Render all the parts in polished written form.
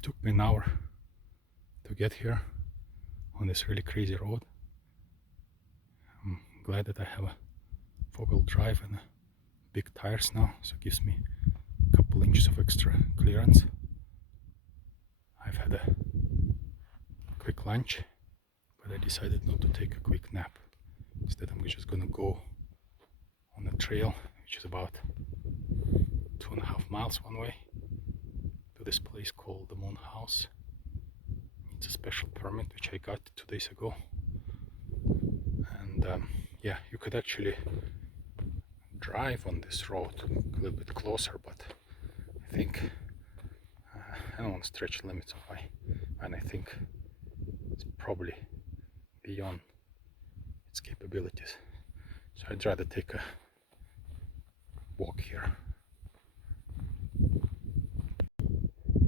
It took me an hour to get here on this really crazy road. I'm glad that I have a four-wheel drive and big tires now, so it gives me a couple inches of extra clearance. I've had a quick lunch, but I decided not to take a quick nap. Instead, I'm just gonna go on a trail, which is about 2.5 miles one way, to this place called the Moon House. It's a special permit which I got 2 days ago, and yeah, you could actually drive on this road a little bit closer, but I think I don't want to stretch the limits of my, and I think it's probably beyond its capabilities, so I'd rather take a walk here.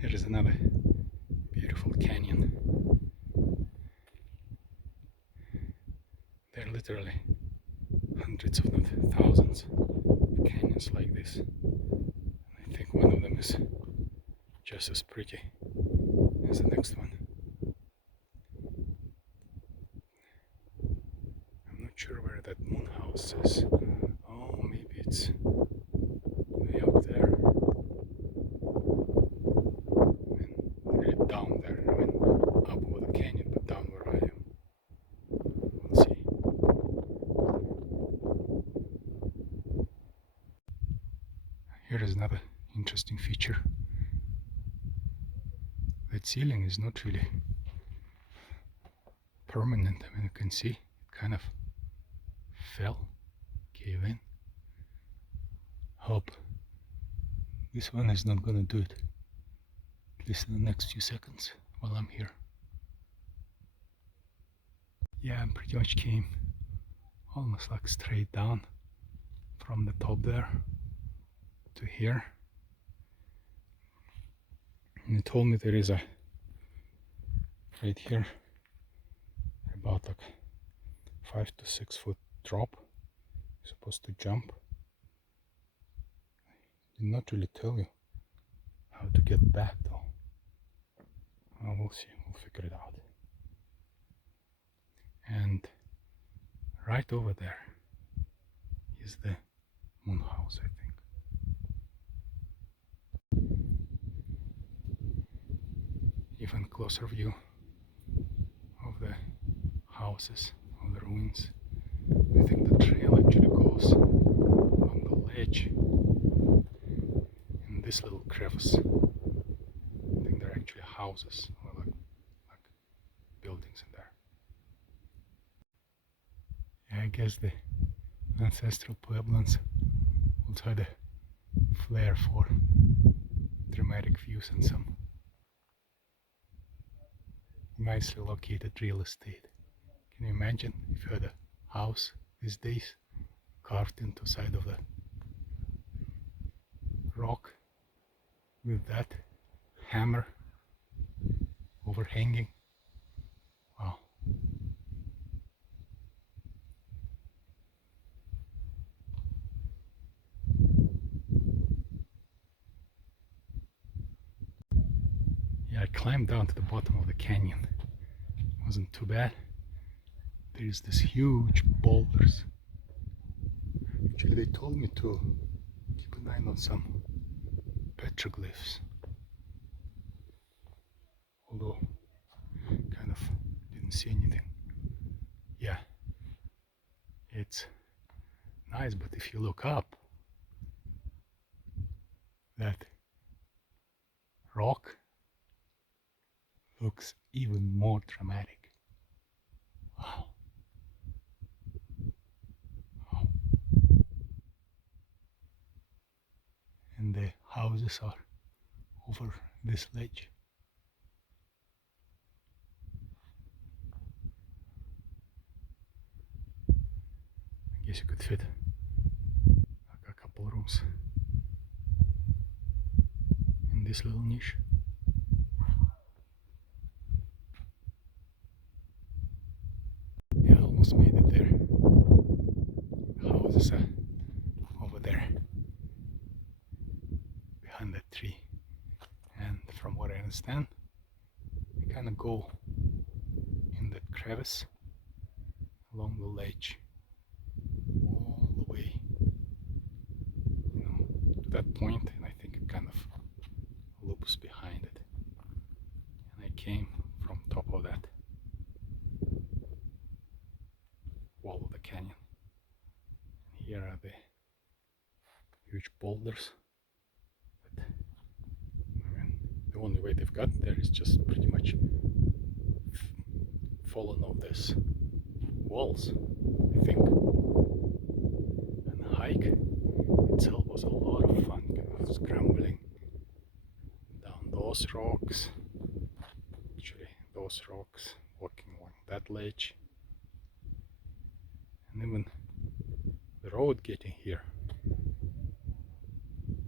Here is another beautiful canyon. There are literally hundreds, if not thousands, of canyons like this. And I think one of them is just as pretty as the next one. I'm not sure where that Moon House is. Oh, maybe it's way up there. I mean, really down there. I mean, up over the canyon, but down where I am. We'll see. Here is another interesting feature. That ceiling is not really permanent. I mean, you can see it kind of fell, gave in. Hope this one is not gonna do it, at least in the next few seconds while I'm here. Yeah, I pretty much came almost like straight down from the top there to here. And he told me there is a, right here, about like 5 to 6 foot drop. You're supposed to jump. Did not really tell you how to get back though. Well, we'll see, we'll figure it out. And right over there is the Moon House, I think. Even closer view of the houses, of the ruins. I think the trail actually goes on the ledge in this little crevice. I think they're actually houses, or like buildings in there. Yeah, I guess the ancestral Pueblans also had a flair for dramatic views and some nicely located real estate. Can you imagine if you had a house these days carved into the side of the rock with that hammer overhanging? Wow. Yeah, I climbed down to the bottom of the canyon. Wasn't too bad. There's this huge boulders. Actually, they told me to keep an eye on some petroglyphs, although kind of didn't see anything. Yeah, it's nice, but if you look up, that rock looks even more dramatic. Wow. Wow. And the houses are over this ledge. I guess you could fit like a couple rooms in this little niche. Yeah, almost made it there. Houses are over there behind that tree, and from what I understand, kind of go in that crevice along the ledge all the way, to that point, and I think it kind of loops behind it. And I came from top of that wall of the canyon. And here are the huge boulders. But, the only way they've got there is just pretty much fallen off these walls, I think. And the hike itself was a lot of fun, kind of scrambling down those rocks, walking along that ledge, and even the road getting here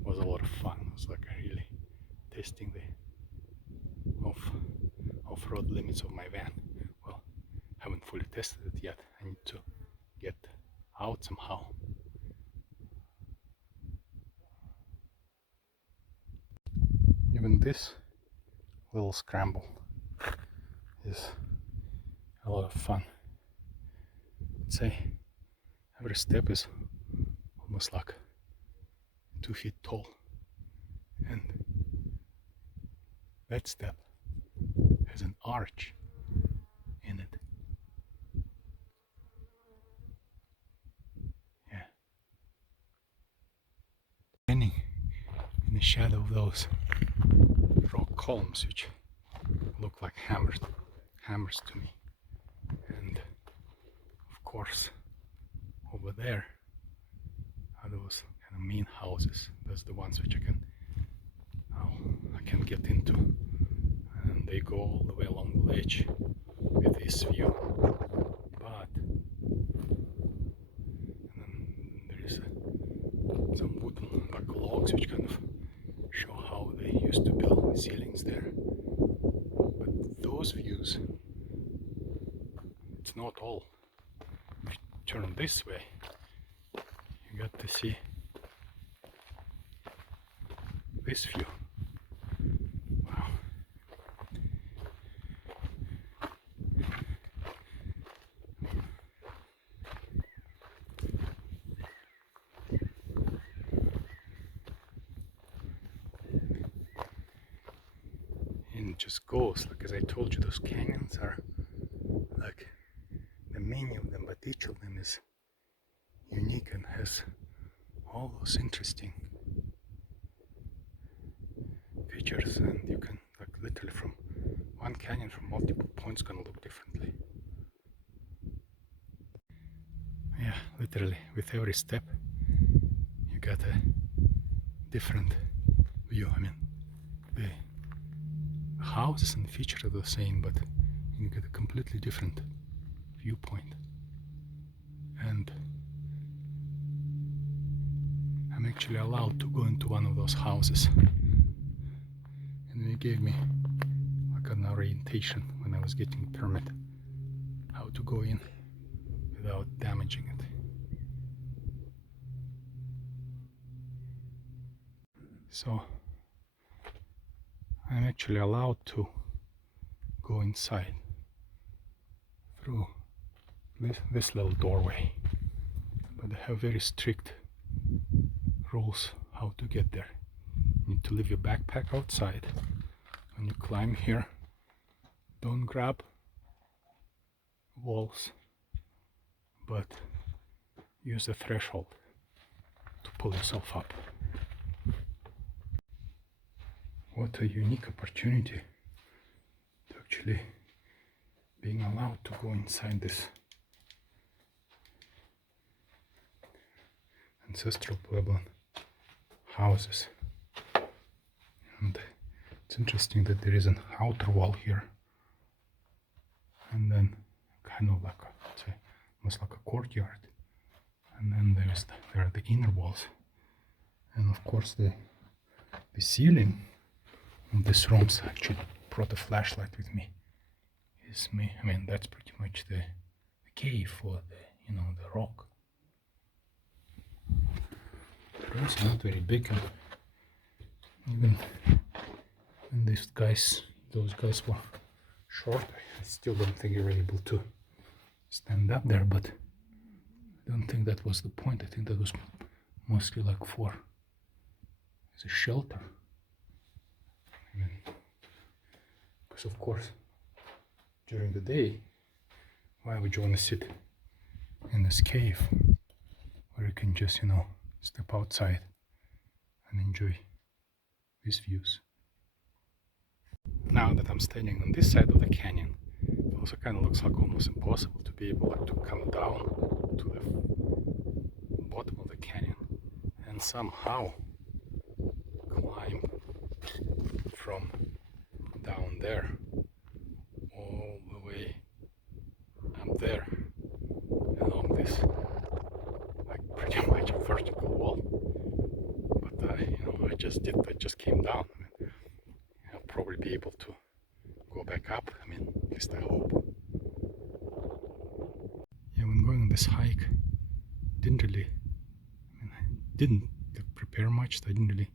was a lot of fun. It was like really testing the off-road limits of my van. Well, haven't fully tested it yet. I need to get out somehow. Even this little scramble is a lot of fun. I'd say every step is almost like 2 feet tall, and that step has an arch in it. Yeah. Standing in the shadow of those rock columns, which look like hammers to me. And of course, over there are those kind of main houses. That's the ones which I can get into, and they go all the way along the ledge with this view. But and then there is some wooden like logs which kind of show how they used to build the ceilings there. But those views, it's not all. If you turn this way, you got to see this view. Wow. And it just goes, like as I told you, those canyons are like the many of them, but each of them is unique and has all those interesting features, and you can like literally from one canyon from multiple points gonna look differently. Yeah, literally with every step you got a different view. I mean, the houses and features are the same, but you get a completely different viewpoint. And I'm actually allowed to go into one of those houses, and they gave me like an orientation when I was getting the permit, how to go in without damaging it. So I'm actually allowed to go inside through this little doorway, but they have very strict rules how to get there. You need to leave your backpack outside. When you climb here, don't grab walls, but use the threshold to pull yourself up. What a unique opportunity to actually being allowed to go inside this ancestral Puebloan houses. And it's interesting that there is an outer wall here, and then kind of like almost like a courtyard, and then there are the inner walls, and of course the ceiling of this rooms, actually brought a flashlight with me. I mean, that's pretty much the cave for the the rock. The rooms are not very big, and even when those guys were short. I still don't think you're able to stand up there, but I don't think that was the point. I think that was mostly like for as a shelter. I mean, because of course, during the day, why would you want to sit in this cave where you can just, step outside and enjoy these views? Now that I'm standing on this side of the canyon, it also kind of looks like almost impossible to be able to come down to the bottom of the canyon and somehow climb from down there all the way up there along this like pretty much a vertical wall. But I just came down. I mean, I'll probably be able to go back up. I mean, at least I hope. Yeah, when going on this hike, I didn't prepare much. I didn't really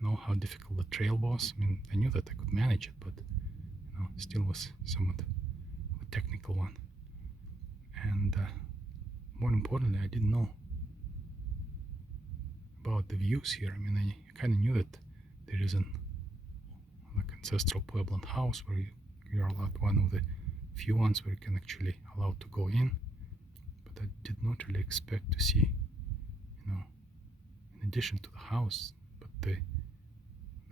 know how difficult the trail was. I mean, I knew that I could manage it, but it still was somewhat a technical one. And more importantly, I didn't know about the views here. I mean, I kind of knew that there is an like ancestral Puebloan house where you are allowed, one of the few ones where you can actually allowed to go in, but I did not really expect to see, in addition to the house, but the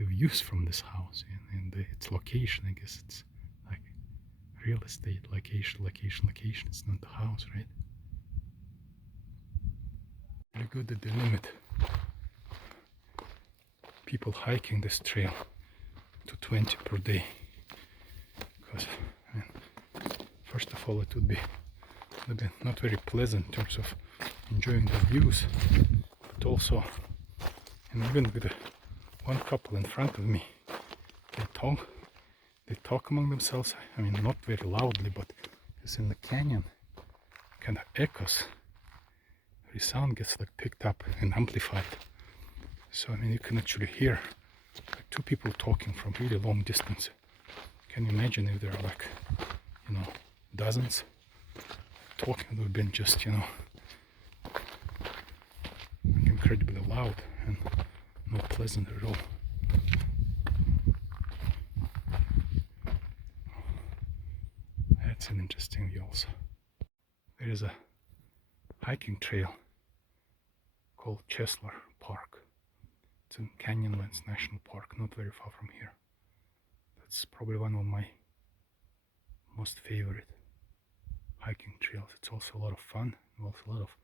views from this house and its location. I guess it's like real estate location. It's not the house, right? Really good that they limit people hiking this trail to 20 per day, because first of all, it would be not very pleasant in terms of enjoying the views, but also, and even with the one couple in front of me, they talk among themselves. I mean, not very loudly, but it's in the canyon, kind of echoes. Every sound gets like picked up and amplified. So I mean, you can actually hear like two people talking from really long distance. Can you imagine if there are like, dozens talking? It would have been just, like incredibly loud and not pleasant at all. That's an interesting view also. There is a hiking trail called Chesler Park. It's in Canyonlands National Park, not very far from here. That's probably one of my most favorite hiking trails. It's also a lot of fun, also a lot of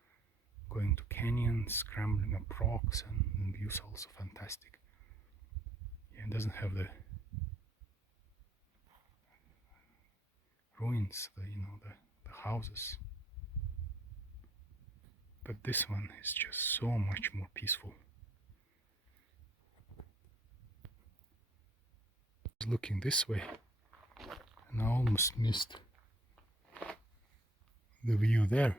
going to canyons, scrambling up rocks, and the views are also fantastic. Yeah, it doesn't have the ruins, the houses, but this one is just so much more peaceful. I was looking this way and I almost missed the view there.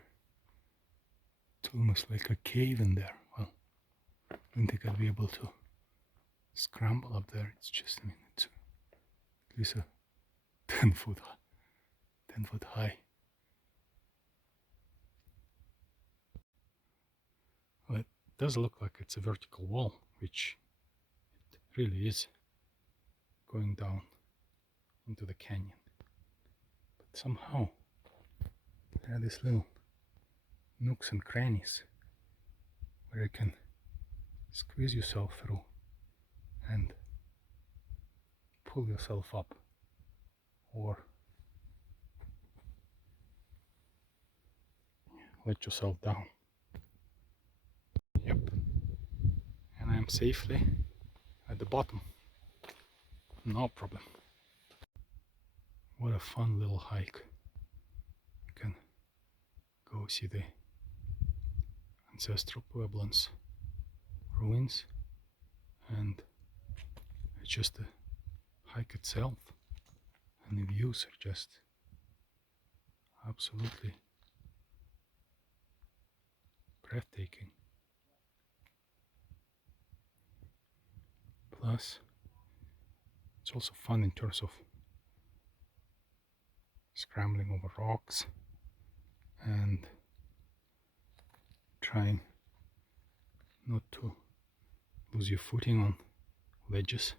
It's almost like a cave in there. Well, I don't think I'll be able to scramble up there. It's just, it's at least a 10 foot high. Well, it does look like it's a vertical wall, which it really is, going down into the canyon. But somehow there are these little nooks and crannies where you can squeeze yourself through and pull yourself up, or let yourself down. Yep. And I am safely at the bottom. No problem. What a fun little hike. You can go see the ancestral Puebloans ruins, and it's just the hike itself, and the views are just absolutely breathtaking. Plus, it's also fun in terms of scrambling over rocks and trying not to lose your footing on ledges.